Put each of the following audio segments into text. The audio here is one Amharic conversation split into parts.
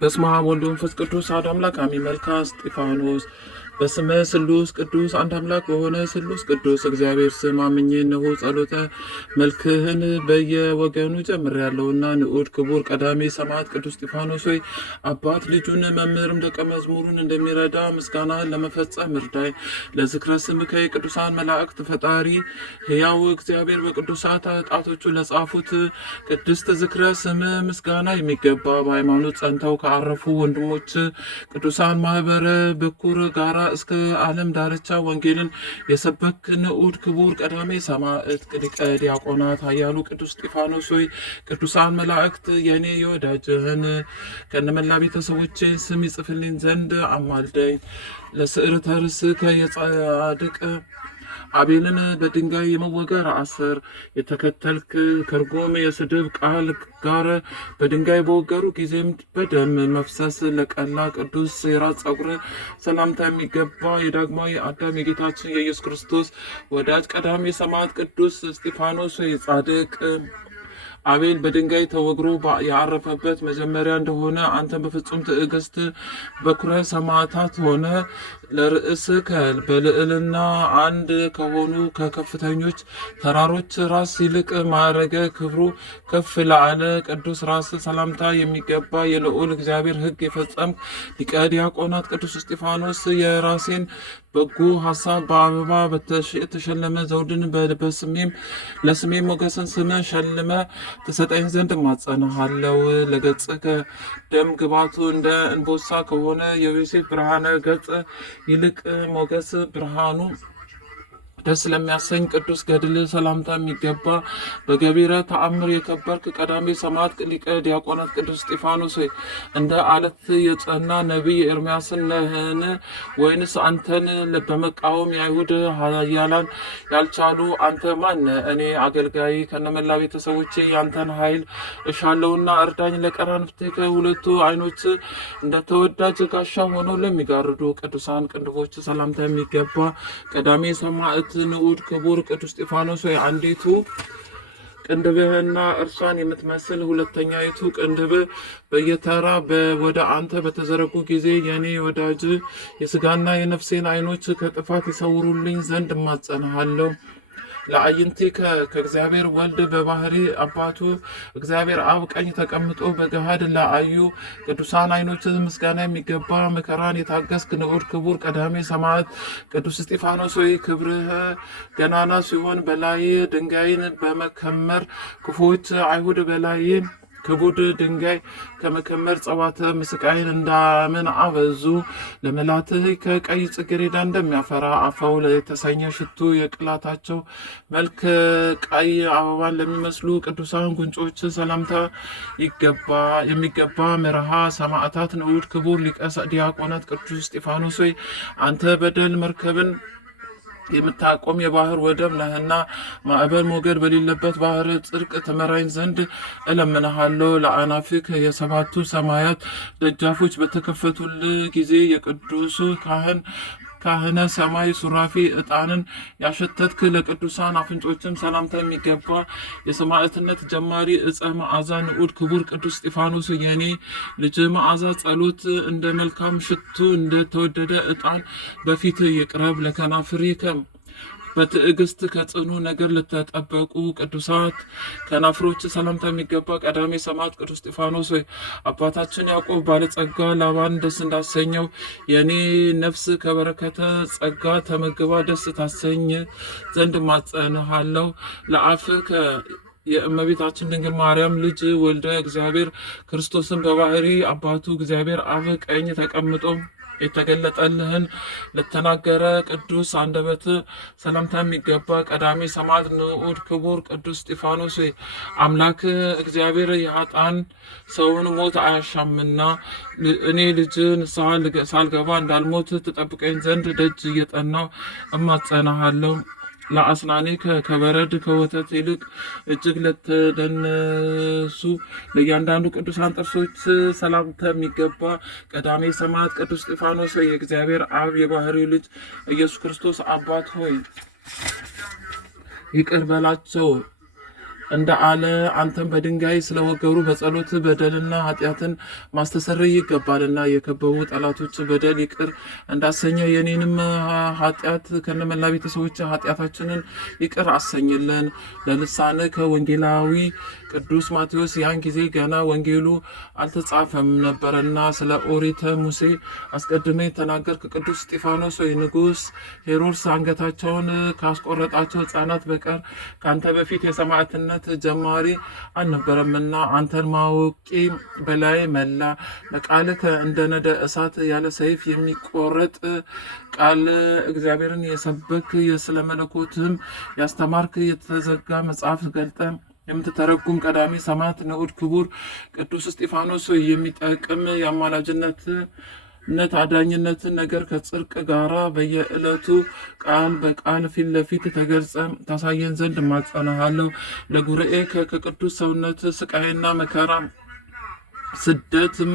በስመ አብ ወወልድ ወመንፈስ ቅዱስ አሐዱ አምላክ አሜን። መልክዐ እስጢፋኖስ። በስመ ስሉስ ቅዱስ አንድ አምላክ በሆነ ስሉስ ቅዱስ እግዚአብሔር ስም አምኜ እነሆ ጸሎተ መልክህን በየወገኑ ጀምሬያለሁና ንዑድ ክቡር ቀዳሜ ሰማዕት ቅዱስ እስጢፋኖስ ሆይ አባት ልጁን መምህርም ደቀ መዝሙሩን እንደሚረዳ ምስጋናህን ለመፈጸም እርዳኝ። ለዝክረ ስምከ የቅዱሳን መላእክት ፈጣሪ ሕያው እግዚአብሔር በቅዱሳት ጣቶቹ ለጻፉት ቅድስት ዝክረ ስም ምስጋና የሚገባ በሃይማኖት ጸንተው ከአረፉ ወንድሞች ቅዱሳን ማህበረ ብኩር ጋራ እስከ ዓለም ዳርቻ ወንጌልን የሰበክ ንዑድ ክቡር ቀዳሜ ሰማዕት ሊቀ ዲያቆናት ኃያሉ ቅዱስ እስጢፋኖስ ሆይ ቅዱሳን መላእክት የእኔ የወዳጅህን ከነመላ ቤተሰቦቼ ስም ይጽፍልኝ ዘንድ አማልደኝ። ለስዕርተ ርእስከ የጻድቅ አቤልን በድንጋይ የመወገር አስር የተከተልክ ከርጎም የስድብ ቃል ጋር በድንጋይ በወገሩ ጊዜም በደም መፍሰስ ለቀላ ቅዱስ የራስ ጸጉር ሰላምታ የሚገባ የዳግማዊ አዳም የጌታችን የኢየሱስ ክርስቶስ ወዳጅ ቀዳሜ ሰማዕት ቅዱስ እስጢፋኖስ ጻድቅ አቤል በድንጋይ ተወግሮ ያረፈበት መጀመሪያ እንደሆነ አንተ በፍጹም ትዕግስት በኩረ ሰማዕታት ሆነ ለርዕስ በልዕልና አንድ ከሆኑ ከከፍተኞች ተራሮች ራስ ይልቅ ማዕረገ ክብሩ ከፍ ላለ ቅዱስ ራስ ሰላምታ የሚገባ የልዑል እግዚአብሔር ሕግ የፈጸም ሊቀ ዲያቆናት ቅዱስ እስጢፋኖስ የራሴን በጎ ሀሳብ በአበባ የተሸለመ ዘውድን ለስሜም ሞገስን ስመ ሸልመ ትሰጠኝ ዘንድ እማጸንሃለሁ። ለገጽከ ደም ግባቱ እንደ እንቦሳ ከሆነ የዮሴፍ ብርሃነ ገጽ ይልቅ ሞገስ ብርሃኑ ደስ ለሚያሰኝ ቅዱስ ገድል ሰላምታ የሚገባ በገቢረ ተአምር የከበርክ ቀዳሜ ሰማዕት ሊቀ ዲያቆናት ቅዱስ እስጢፋኖስ ሆይ እንደ አለት የጸና ነቢይ ኤርምያስን ነህን? ወይንስ አንተን በመቃወም የአይሁድ ኃያላን ያልቻሉ አንተ ማን? እኔ አገልጋይ ከነመላ ቤተሰቦቼ ያንተን ኃይል እሻለውና እርዳኝ። ለቀራንብትከ ሁለቱ ዓይኖች እንደ ተወዳጅ ጋሻ ሆነው ለሚጋርዱ ቅዱሳን ቅንድቦች ሰላምታ የሚገባ ቀዳሜ ሰማዕት ንዑድ ክቡር ቅዱስ እስጢፋኖስ ሆይ አንዲቱ ቅንድብህና እርሷን የምትመስል ሁለተኛይቱ ቅንድብ በየተራ ወደ አንተ በተዘረጉ ጊዜ የኔ ወዳጅ የስጋና የነፍሴን ዓይኖች ከጥፋት ይሰውሩልኝ ዘንድ እማጸንሃለሁ። ለአይንቲከ ከእግዚአብሔር ወልድ በባህሪ አባቱ እግዚአብሔር አብ ቀኝ ተቀምጦ በገሃድ ለአዩ ቅዱሳን ዓይኖች ምስጋና የሚገባ መከራን የታገስክ ንዑድ ክቡር ቀዳሜ ሰማዕት ቅዱስ እስጢፋኖስ ሆይ ክብርህ ገናና ሲሆን በላይ ድንጋይን በመከመር ክፉዎች አይሁድ በላይ ክቡድ ድንጋይ ከመከመር ጸዋተ ምስቃይን እንዳምን አበዙ። ለመላትህ ከቀይ ጽጌረዳ እንደሚያፈራ አፈው የተሰኘ ሽቱ የቅላታቸው መልክ ቀይ አበባን ለሚመስሉ ቅዱሳን ጉንጮች ሰላምታ የሚገባ መርሃ ሰማዕታት ንዑድ ክቡር ሊቀ ዲያቆናት ቅዱስ እስጢፋኖስ ሆይ አንተ በደል መርከብን የምታቆም የባህር ወደብ ነህና ማዕበል ሞገድ በሌለበት ባህር ጽድቅ ትመራኝ ዘንድ እለምንሃለሁ። ለአናፍክ የሰባቱ ሰማያት ደጃፎች በተከፈቱል ጊዜ የቅዱሱ ካህነ ሰማይ ሱራፊ ዕጣንን ያሸተትክ ለቅዱሳን አፍንጮችም ሰላምታ የሚገባ የሰማዕትነት ጀማሪ ዕፀ መዓዛ ንዑድ ክቡር ቅዱስ እስጢፋኖስ የኔ ልጅ መዓዛ ጸሎት እንደ መልካም ሽቱ እንደተወደደ ዕጣን በፊት ይቅረብ። ለከናፍሪከ በትዕግስት ከጽኑ ነገር ለተጠበቁ ቅዱሳት ከናፍሮች ሰላምታ የሚገባ ቀዳሜ ሰማዕት ቅዱስ እስጢፋኖስ ሆይ አባታችን ያዕቆብ ባለጸጋ ላባን ደስ እንዳሰኘው የእኔ ነፍስ ከበረከተ ጸጋ ተመግባ ደስ ታሰኝ ዘንድ ማጸንሃለሁ። ለአፍከ የእመቤታችን ድንግል ማርያም ልጅ ወልደ እግዚአብሔር ክርስቶስን በባህሪ አባቱ እግዚአብሔር አብ ቀኝ ተቀምጦ የተገለጠልህን ለተናገረ ቅዱስ አንደበት ሰላምታ የሚገባ ቀዳሜ ሰማዕት ንዑድ ክቡር ቅዱስ እስጢፋኖስ አምላክ እግዚአብሔር የኃጥአን ሰውን ሞት አያሻምና እኔ ልጅ ንስሐ ሳልገባ እንዳልሞት ትጠብቀኝ ዘንድ ደጅ እየጠናው እማጸናሃለሁ። ለአስናኔ ከበረድ ከወተት ይልቅ እጅግ ለተደነሱ ለእያንዳንዱ ቅዱሳን ጥርሶች ሰላምታ የሚገባ ቀዳሜ ሰማዕት ቅዱስ እስጢፋኖስ የእግዚአብሔር አብ የባህሪው ልጅ ኢየሱስ ክርስቶስ አባት ሆይ ይቅር በላቸው እንደ አለ አንተም በድንጋይ ስለወገሩ በጸሎት በደልና ኃጢአትን ማስተሰረይ ይገባልና የከበቡ ጠላቶች በደል ይቅር እንዳሰኘ የኔንም ኃጢአት ከነመላ ቤተሰቦች ኃጢአታችንን ይቅር አሰኝልን። ለልሳነ ከወንጌላዊ ቅዱስ ማቴዎስ ያን ጊዜ ገና ወንጌሉ አልተጻፈም ነበርና ስለ ኦሪተ ሙሴ አስቀድመ የተናገርክ ቅዱስ እስጢፋኖስ ወይ ንጉሥ ሄሮድስ አንገታቸውን ካስቆረጣቸው ሕፃናት በቀር ከአንተ በፊት የሰማዕትነት ጀማሪ አልነበረምና አንተን ማወቂ በላይ መላ። ለቃልህ እንደ ነደ እሳት ያለ ሰይፍ የሚቆረጥ ቃል እግዚአብሔርን የሰበክ ስለ መለኮትህም ያስተማርክ የተዘጋ መጽሐፍ ገልጠ የምትተረጉም ቀዳሚ ሰማዕት ንዑድ ክቡር ቅዱስ እስጢፋኖስ የሚጠቅም የአማላጅነት አዳኝነትን ነገር ከጽድቅ ጋራ በየዕለቱ ቃል በቃል ፊት ለፊት ተገልጸ ታሳየን ዘንድ እማጸናሃለሁ። ለጉርኤ ከቅዱስ ሰውነት ስቃይና መከራ ስደትም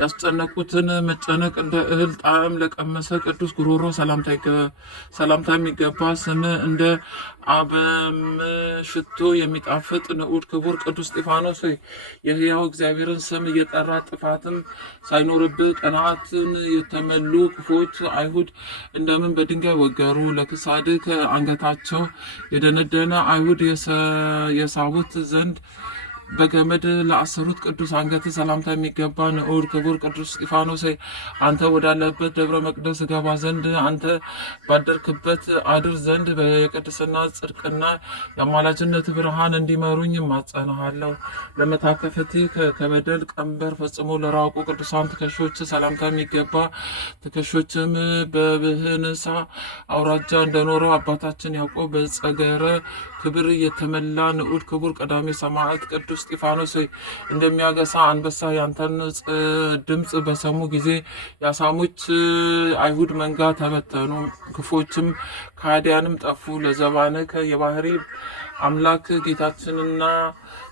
ያስጨነቁትን መጨነቅ እንደ እህል ጣዕም ለቀመሰ ቅዱስ ጉሮሮ ሰላምታ የሚገባ ስም እንደ አበም ሽቶ የሚጣፍጥ ንዑድ ክቡር ቅዱስ እስጢፋኖስ የሕያው እግዚአብሔርን ስም እየጠራ ጥፋትም ሳይኖርብህ ቅንዓትን የተመሉ ክፉዎች አይሁድ እንደምን በድንጋይ ወገሩ። ለክሳድ ከአንገታቸው የደነደነ አይሁድ የሳቡት ዘንድ በገመድ ለአሰሩት ቅዱስ አንገት ሰላምታ የሚገባ ንዑድ ክቡር ቅዱስ እስጢፋኖስ አንተ ወዳለበት ደብረ መቅደስ ገባ ዘንድ አንተ ባደርክበት አድር ዘንድ የቅድስና ጽድቅና የአማላጅነት ብርሃን እንዲመሩኝ እማጸናሃለሁ። ለመታከፍቲ ከበደል ቀንበር ፈጽሞ ለራቁ ቅዱሳን ትከሾች ሰላምታ የሚገባ ትከሾችም በብህንሳ አውራጃ እንደኖረው አባታችን ያዕቆብ በጸገረ ክብር የተመላ ንዑድ ክቡር ቀዳሜ ሰማዕት ቅዱስ እስጢፋኖስ እንደሚያገሳ አንበሳ ያንተን ድምፅ በሰሙ ጊዜ የአሳሞች አይሁድ መንጋ ተበተኑ፣ ክፎችም ከሃዲያንም ጠፉ። ለዘባንከ የባህሪ አምላክ ጌታችንና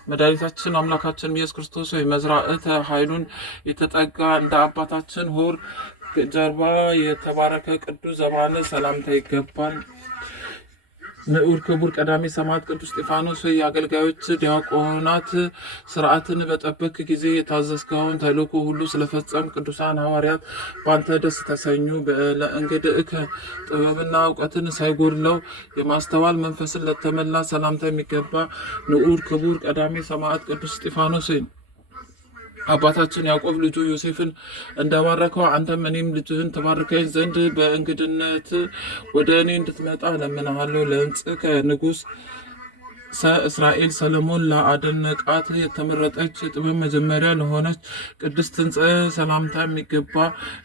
መድኃኒታችን አምላካችን ኢየሱስ ክርስቶስ መዝራዕተ ኃይሉን የተጠጋ እንደ አባታችን ሆር ጀርባ የተባረከ ቅዱስ ዘባን ሰላምታ ይገባል። ንዑድ ክቡር ቀዳሜ ሰማዕት ቅዱስ እስጢፋኖስ የአገልጋዮች ዲያቆናት ስርዓትን በጠበቅ ጊዜ የታዘዝከውን ተልእኮ ሁሉ ስለፈጸም ቅዱሳን ሐዋርያት በአንተ ደስ ተሰኙ። ለእንግድእከ ጥበብና እውቀትን ሳይጎድለው የማስተዋል መንፈስን ለተመላ ሰላምታ የሚገባ ንዑድ ክቡር ቀዳሜ ሰማዕት ቅዱስ እስጢፋኖስ አባታችን ያዕቆብ ልጁ ዮሴፍን እንደባረከው አንተም እኔም ልጅህን ተባርከኝ ዘንድ በእንግድነት ወደ እኔ እንድትመጣ ለምንሃለሁ። ለሕንጽከ ንጉሥ እስራኤል ሰለሞን ለአደነቃት የተመረጠች ጥበብ መጀመሪያ ለሆነች ቅድስት ትንሣኤ ሰላምታ የሚገባ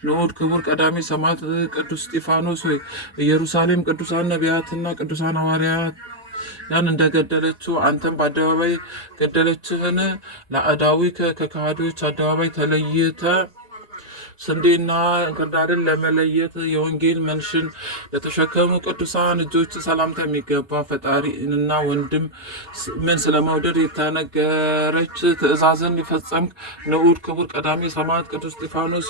ንዑድ ክቡር ቀዳሜ ሰማዕት ቅዱስ እስጢፋኖስ ሆይ ኢየሩሳሌም ቅዱሳን ነቢያትና ቅዱሳን ሐዋርያት ያን እንደገደለችው አንተም በአደባባይ ገደለችህን። ለአዳዊ ከካህዲዎች አደባባይ ተለይተ ስንዴና እንክርዳድን ለመለየት የወንጌል መንሽን ለተሸከሙ ቅዱሳን እጆች ሰላምታ የሚገባ ፈጣሪንና ወንድም ምን ስለመውደድ የተነገረች ትእዛዝን የፈጸምክ ንዑድ ክቡር ቀዳሜ ሰማዕት ቅዱስ እስጢፋኖስ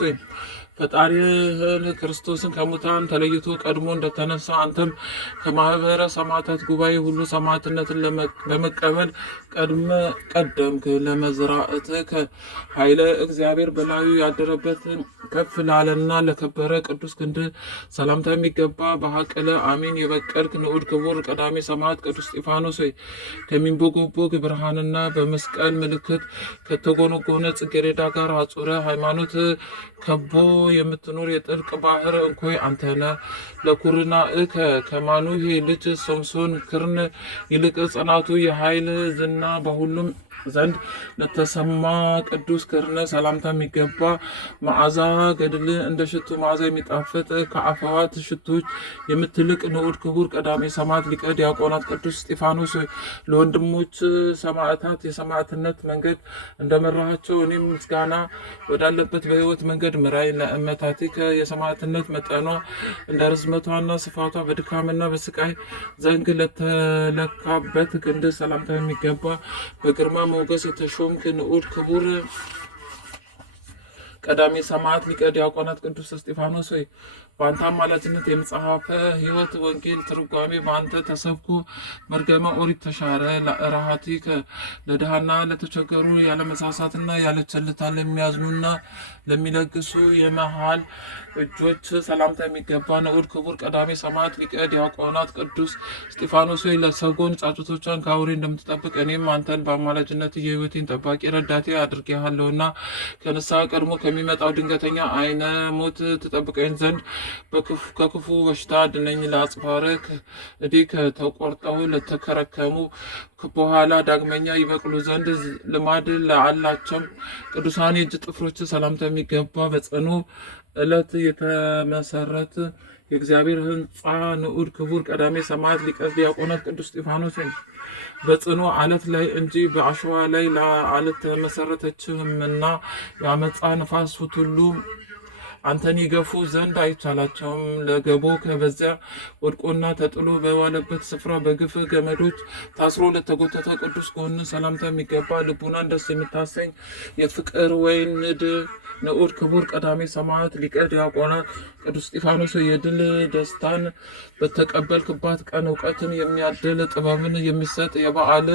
ፈጣሪህን ክርስቶስን ከሙታን ተለይቶ ቀድሞ እንደተነሳ አንተም ከማህበረ ሰማዕታት ጉባኤ ሁሉ ሰማዕትነትን በመቀበል ቀደምክ። ለመዝራዕትከ ኃይለ እግዚአብሔር በላዩ ያደረበት ከፍ ላለና ለከበረ ቅዱስ ክንድ ሰላምታ የሚገባ በሐቅለ አሜን የበቀልክ ንዑድ ክቡር ቀዳሜ ሰማዕት ቅዱስ እስጢፋኖስ ከሚንቦጎቦግ ብርሃንና በመስቀል ምልክት ከተጎነጎነ ጽጌረዳ ጋር አጹረ ሃይማኖት ከቦ የምትኖር የጥልቅ ባህር እንኮይ አንተነ። ለኩርናእከ ከማኑሄ ልጅ ሶምሶን ክርን ይልቅ ጽናቱ የኃይል ዝና በሁሉም ዘንድ ለተሰማ ቅዱስ ክርነ ሰላምታ የሚገባ መዓዛ ገድል እንደ ሽቱ መዓዛ የሚጣፍጥ ከአፈዋት ሽቶች የምትልቅ ንዑድ ክቡር ቀዳሜ ሰማዕት ሊቀ ዲያቆናት ቅዱስ እስጢፋኖስ ለወንድሞች ሰማዕታት የሰማዕትነት መንገድ እንደመራሃቸው እኔም ምስጋና ወዳለበት በሕይወት መንገድ ምራይ። ለእመታቲከ የሰማዕትነት መጠኗ እንደ ርዝመቷና ስፋቷ በድካምና በስቃይ ዘንግ ለተለካበት ክንድ ሰላምታ የሚገባ በግርማ ሞገስ የተሾምክ ንዑድ ክቡር ቀዳሜ ሰማዕት ሊቀ ዲያቆናት ቅዱስ እስጢፋኖስ ሆይ በአንተ አማላጅነት የመጽሐፈ ሕይወት ወንጌል ትርጓሜ በአንተ ተሰብኮ መርገመ ኦሪት ተሻረ። ለእራሃቲከ ለድሃና ለተቸገሩ ያለመሳሳትና ያለቸልታ ለሚያዝኑና ለሚለግሱ የመሃል እጆች ሰላምታ የሚገባ ንዑድ ክቡር ቀዳሜ ሰማዕት ሊቀ ዲያቆናት ቅዱስ እስጢፋኖስ ሆይ ለሰጎን ጫጩቶቿን ከአውሬ እንደምትጠብቅ እኔም አንተን በአማላጅነት የሕይወቴን ጠባቂ ረዳቴ አድርጌሃለሁና ከንስሐ ቀድሞ ከሚመጣው ድንገተኛ አይነ ሞት ትጠብቀኝ ዘንድ ከክፉ በሽታ አድነኝ። ለአጽፋርህ እዴ ከተቆርጠው ለተከረከሙ በኋላ ዳግመኛ ይበቅሉ ዘንድ ልማድ ለአላቸው ቅዱሳን የእጅ ጥፍሮች ሰላምታ የሚገባ በጽኑ ዕለት የተመሰረት የእግዚአብሔር ሕንፃ ንዑድ ክቡር ቀዳሜ ሰማዕት ሊቀ ዲያቆናት ቅዱስ እስጢፋኖስ በጽኑ አለት ላይ እንጂ በአሸዋ ላይ አልተመሰረተችምና የአመፃ ነፋሳት ሁሉ አንተን ይገፉ ዘንድ አይቻላቸውም። ለገቦ ከበዚያ ወድቆና ተጥሎ በዋለበት ስፍራ በግፍ ገመዶች ታስሮ ለተጎተተ ቅዱስ ጎን ሰላምታ የሚገባ ልቡናን ደስ የምታሰኝ የፍቅር ወይን ንዑድ ክቡር ቀዳሜ ሰማዕት ሊቀ ዲያቆናት ቅዱስ እስጢፋኖስ የድል ደስታን በተቀበልክባት ቀን እውቀትን የሚያድል ጥበብን የሚሰጥ የበዓል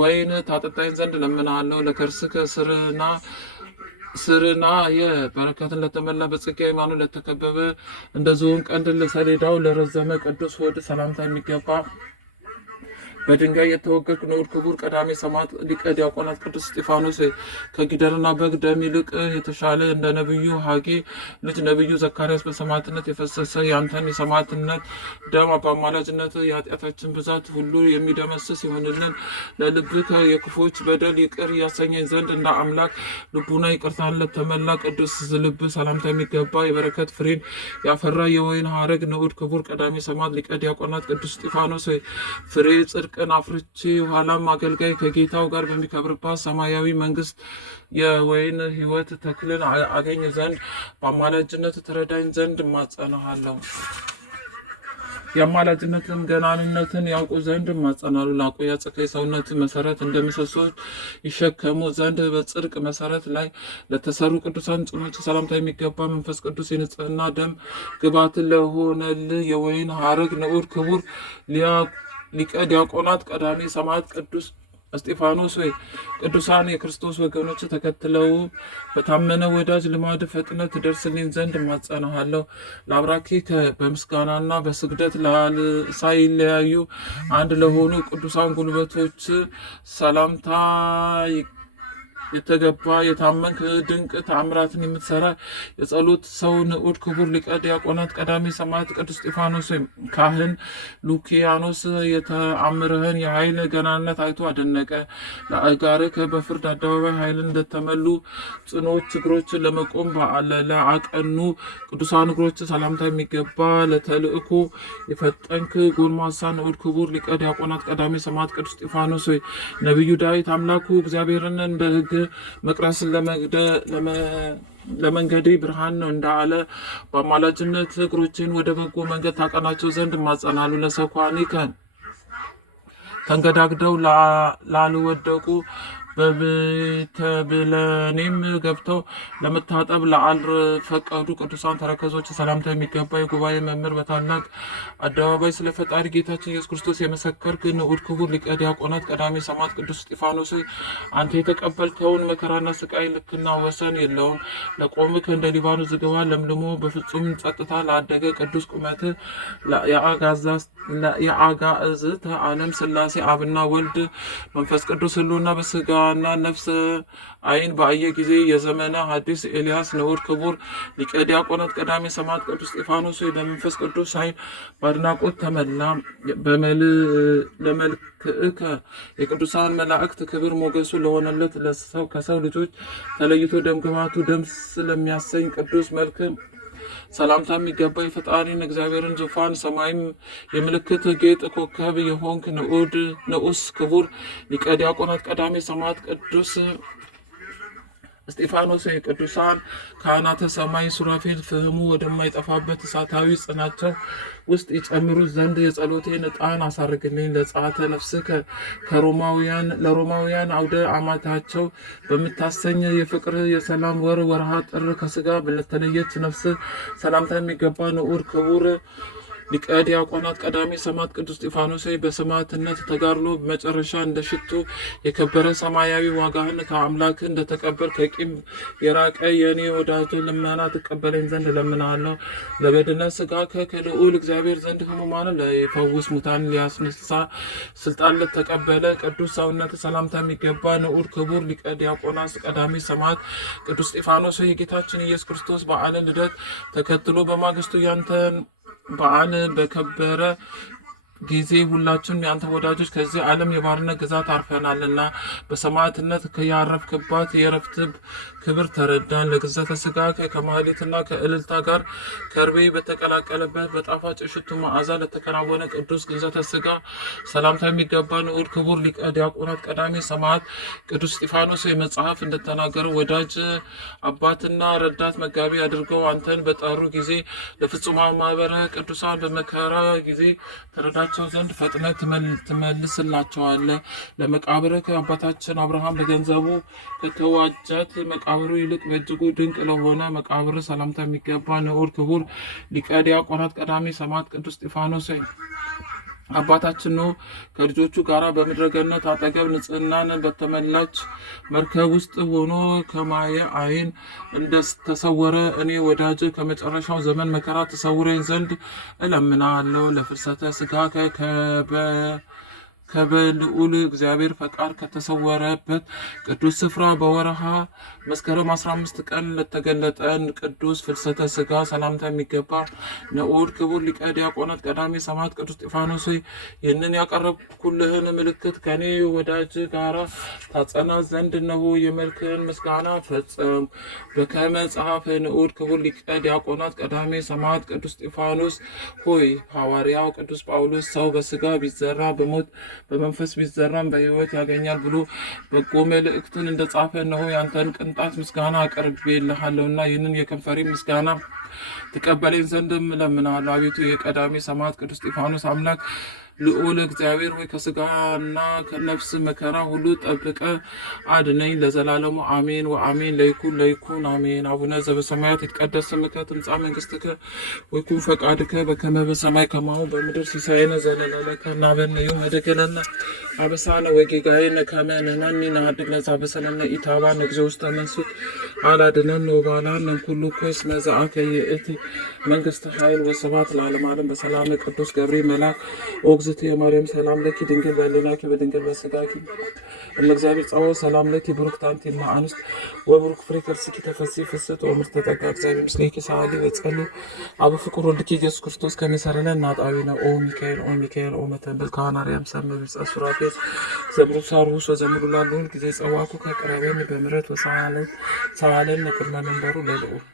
ወይን ታጠጣኝ ዘንድ ለምናለሁ። ለከርስከ ስርና የበረከትን ለተመላ በጽጌ ሃይማኖት ለተከበበ እንደዚሁም ቀንድ ለሰሌዳው ለረዘመ ቅዱስ ሆድ ሰላምታ የሚገባ በድንጋይ የተወገድክ ንዑድ ክቡር ቀዳሜ ሰማዕት ሊቀ ዲያቆናት ቅዱስ እስጢፋኖስ ከጊደርና በግ ደም ይልቅ የተሻለ እንደ ነቢዩ ሐጌ ልጅ ነቢዩ ዘካርያስ በሰማዕትነት የፈሰሰ ያንተን የሰማዕትነት ደም በአማላጅነት የኃጢአታችን ብዛት ሁሉ የሚደመስስ ይሆንልን። ለልብከ የክፎች በደል ይቅር ያሰኘኝ ዘንድ እንደ አምላክ ልቡና ይቅርታን ለተመላ ቅዱስ ልብ ሰላምታ የሚገባ የበረከት ፍሬን ያፈራ የወይን ሐረግ ንዑድ ክቡር ቀዳሜ ሰማዕት ሊቀ ዲያቆናት ቅዱስ እስጢፋኖስ ፍሬ ጽድቅን አፍርቼ ኋላም አገልጋይ ከጌታው ጋር በሚከብርባት ሰማያዊ መንግስት የወይን ሕይወት ተክልን አገኝ ዘንድ በአማላጅነት ትረዳኝ ዘንድ እማጸናሃለሁ። የአማላጅነትን ገናንነትን ያውቁ ዘንድ እማጸናለሁ። ላቆያጽከ የሰውነት መሰረት እንደ ምሰሶች ይሸከሙ ዘንድ በጽድቅ መሰረት ላይ ለተሰሩ ቅዱሳን ጽኖች ሰላምታ የሚገባ መንፈስ ቅዱስ የንጽህና ደም ግባትን ለሆነል የወይን ሐረግ ንዑድ ክቡር ሊቀ ዲያቆናት ቀዳሜ ሰማዕት ቅዱስ እስጢፋኖስ ቅዱሳን የክርስቶስ ወገኖች ተከትለው በታመነ ወዳጅ ልማድ ፈጥነት ትደርስልኝ ዘንድ እማጸናሃለሁ። ለአብራኪ በምስጋናና በስግደት ሳይለያዩ አንድ ለሆኑ ቅዱሳን ጉልበቶች ሰላምታ የተገባ የታመንክ ድንቅ ተአምራትን የምትሰራ የጸሎት ሰው ንዑድ ክቡር ሊቀ ዲያቆናት ቀዳሜ ሰማዕት ቅዱስ እስጢፋኖስ ካህን ሉኪያኖስ የተአምርህን የኃይል ገናነት አይቶ አደነቀ። ለአጋርህ በፍርድ አደባባይ ኃይልን እንደተመሉ ጽኖች እግሮች ለመቆም ለአቀኑ ቅዱሳን እግሮች ሰላምታ የሚገባ ለተልእኮ የፈጠንክ ጎልማሳ ንዑድ ክቡር ሊቀ ዲያቆናት ቀዳሜ ሰማዕት ቅዱስ እስጢፋኖስ ነቢዩ ዳዊት አምላኩ እግዚአብሔርን እንደ ሕግ መቅረስን ለመንገዴ ብርሃን ነው እንዳለ በአማላጅነት እግሮችን ወደ በጎ መንገድ ታቀናቸው ዘንድ እማጸናለሁ። ለሰኳኒ ተንገዳግደው ላልወደቁ በቤተብለኔም ገብተው ለመታጠብ ላልፈቀዱ ቅዱሳን ተረከዞች ሰላምታ የሚገባ የጉባኤ መምህር በታላቅ አደባባይ ስለ ፈጣሪ ጌታችን ኢየሱስ ክርስቶስ የመሰከርክ ንዑድ ክቡር ሊቀ ዲያቆናት ቀዳሜ ሰማዕት ቅዱስ እስጢፋኖስ አንተ የተቀበልከውን መከራና ስቃይ ልክና ወሰን የለውም። ለቆምክ እንደ ሊባኖስ ዝግባ ለምልሞ በፍጹም ጸጥታ ላደገ ቅዱስ ቁመት የአጋእዝተ ዓለም ሥላሴ አብና ወልድ መንፈስ ቅዱስ ህልውና በስጋ ና ነፍስ አይን በአየ ጊዜ የዘመነ ሐዲስ ኤልያስ ንዑድ ክቡር ሊቀ ዲያቆናት ቀዳሜ ሰማዕት ቅዱስ እስጢፋኖስ በመንፈስ ቅዱስ ኃይል በአድናቆት ተመላ። ለመልክዕከ የቅዱሳን መላእክት ክብር ሞገሱ ለሆነለት ከሰው ልጆች ተለይቶ ደምግባቱ ደም ስለሚያሰኝ ቅዱስ መልክ ሰላምታ የሚገባ የፈጣሪን እግዚአብሔርን ዙፋን ሰማይም የምልክት ጌጥ ኮከብ የሆንክ ንዑስ ክቡር ሊቀ ዲያቆናት ቀዳሜ ሰማዕት ቅዱስ እስጢፋኖስ የቅዱሳን ካህናተ ሰማይ ሱራፌል ፍህሙ ወደማይጠፋበት እሳታዊ ጽናቸው ውስጥ ይጨምሩ ዘንድ የጸሎቴን ዕጣን አሳርግልኝ። ለጸአተ ነፍስ ለሮማውያን አውደ አማታቸው በምታሰኝ የፍቅር የሰላም ወር ወርሃ ጥር ከስጋ ለተለየች ነፍስ ሰላምታ የሚገባ ንዑድ ክቡር ሊቀ ዲያቆናት ቀዳሜ ሰማዕት ቅዱስ እስጢፋኖስ በሰማዕትነት ተጋድሎ መጨረሻ እንደ ሽቱ የከበረ ሰማያዊ ዋጋህን ከአምላክ እንደተቀበል ከቂም የራቀ የእኔ ወዳጅ ልመና ትቀበለኝ ዘንድ እለምናለሁ። ለበድነ ስጋ ከልዑል እግዚአብሔር ዘንድ ሕሙማንን ሊፈውስ ሙታን ሊያስነሳ ስልጣን ለተቀበለ ቅዱስ ሰውነት ሰላምታ የሚገባ ንዑድ ክቡር ሊቀ ዲያቆናት ቀዳሜ ሰማዕት ቅዱስ እስጢፋኖስ የጌታችን ኢየሱስ ክርስቶስ በዓለ ልደት ተከትሎ በማግስቱ ያንተን በዓል በከበረ ጊዜ ሁላችንም የአንተ ወዳጆች ከዚህ ዓለም የባርነት ግዛት አርፈናልና በሰማዕትነት ያረፍክባት የረፍት ክብር ተረዳን። ለግዘተ ስጋ ከማህሌትና ከእልልታ ጋር ከርቤ በተቀላቀለበት በጣፋጭ ሽቱ መዓዛ ለተከናወነ ቅዱስ ግዘተ ስጋ ሰላምታ የሚገባ ንዑድ ክቡር ሊቀ ዲያቆናት ቀዳሜ ሰማዕት ቅዱስ እስጢፋኖስ የመጽሐፍ እንደተናገረው ወዳጅ አባትና ረዳት መጋቢ አድርገው አንተን በጠሩ ጊዜ ለፍጹማን ማህበረ ቅዱሳን በመከራ ጊዜ ተረዳቸው ዘንድ ፈጥነ ትመልስላቸዋለህ። ለመቃብር ከአባታችን አብርሃም በገንዘቡ ከተዋጃት መቃብሩ ይልቅ በእጅጉ ድንቅ ለሆነ መቃብር ሰላምታ የሚገባ ንዑድ ክቡር ሊቀ ዲያቆናት ቀዳሜ ሰማዕት ቅዱስ እስጢፋኖስ አባታችን ነው ከልጆቹ ጋር በምድረ ገነት አጠገብ ንጽህናን በተመላች መርከብ ውስጥ ሆኖ ከማየ ዓይን እንደተሰወረ እኔ ወዳጅ ከመጨረሻው ዘመን መከራ ተሰውረኝ ዘንድ እለምናለሁ። ለፍልሰተ ስጋ ከበልዑል እግዚአብሔር ፈቃድ ከተሰወረበት ቅዱስ ስፍራ በወረሃ መስከረም 15 ቀን ለተገለጠን ቅዱስ ፍልሰተ ስጋ ሰላምታ የሚገባ ንዑድ ክቡር ሊቀ ዲያቆናት ቀዳሜ ሰማዕት ቅዱስ እስጢፋኖስ ይህንን ያቀረብኩልህን ምልክት ከኔ ወዳጅ ጋራ ታጸና ዘንድ ነው። የመልክህን ምስጋና ፈጸም። በከመ ጸሐፈ ንዑድ ክቡር ሊቀ ዲያቆናት ቀዳሜ ሰማዕት ቅዱስ እስጢፋኖስ ሆይ ሐዋርያው ቅዱስ ጳውሎስ ሰው በስጋ ቢዘራ በሞት በመንፈስ ቢዘራም በሕይወት ያገኛል ብሎ በጎ መልእክትን እንደጻፈ እነሆ ያንተን ቅንጣት ምስጋና አቀርቤልሃለሁና ይህንን የከንፈሬ ምስጋና ትቀበለኝ ዘንድም እለምንሃለሁ። አቤቱ የቀዳሜ ሰማዕት ቅዱስ እስጢፋኖስ አምላክ ልዑል እግዚአብሔር ሆይ ከስጋና ከነፍስ መከራ ሁሉ ጠብቀ አድነኝ ለዘላለሙ አሜን ወአሜን። ለይኩን አሜን። አቡነ ዘበሰማያት ይትቀደስ ስምከ ትምጻእ መንግሥትከ ወይኩን ፈቃድከ በከመ በሰማይ ከማሁ በምድር ሲሳየነ ዘለለዕለትነ ሀበነ ዮም ወኅድግ ለነ አበሳነ ወጌጋየነ ከመ ንሕነኒ ንኅድግ ለዘአበሰለነ ኢታብአነ እግዚኦ ውስተ መንሱት አላድኅነነ ወባልሐነ እምኩሉ ኩስ መዛአከ ይእቲ መንግሥተ ኃይል ወስብሐት ለዓለመ ዓለም። በሰላም ቅዱስ ገብርኤል መልአክ ኦግዝእትየ የማርያም ሰላም ለኪ ድንግል በሕሊናኪ በድንግል በሥጋኪ እም እግዚአብሔር ጸባኦት ሰላም ለኪ ብሩክት አንቲ እም አንስት ወብሩክ ፍሬ ከርሥኪ ተፈሥሒ ፍስሕት ወምልዕተ ጸጋ እግዚአብሔር ምስሌኪ ሰአሊ ወጸልዪ አብ ፍቁር ወልድኪ ኢየሱስ ክርስቶስ ከመ ይሠረይ ለነ ኃጣውኢነ ኦ ሚካኤል ኦ መተንብል ካህን አርያም ሰመ ብልጸት ሱራፌል ዘምሩ ሳርሁስ ወዘምሩ ላሉ ሁል ጊዜ ጸዋኩ ከቅረበኒ በምሕረት ወሰአለን ቅድመ መንበሩ ለልዑል